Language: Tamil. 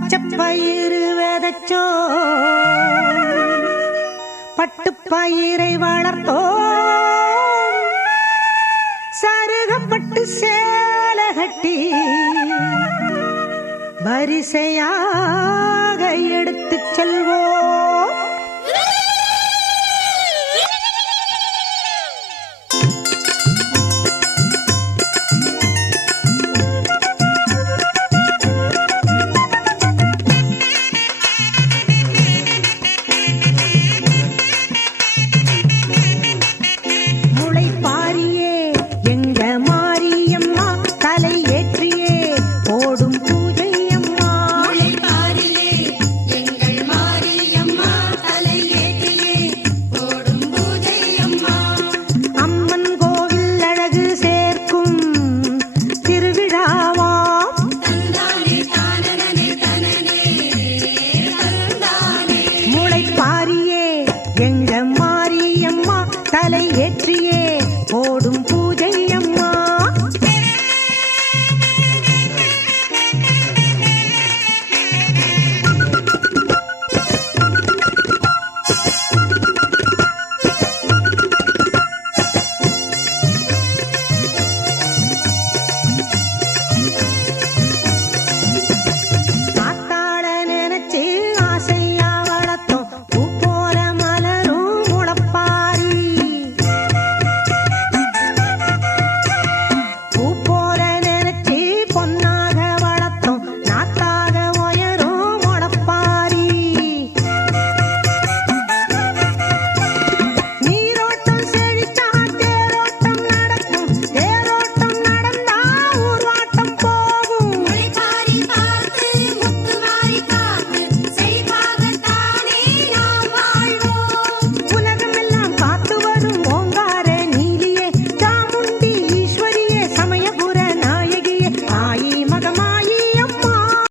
பச்சப்பயிறு பயிறு பட்டுப்பயிரை வளர்த்தோ சருகப்பட்டு சேல கட்டி வரிசையாக எடுத்து பாரியே எங்க மாரியம்மா தலை ஏற்றியே ஓடும்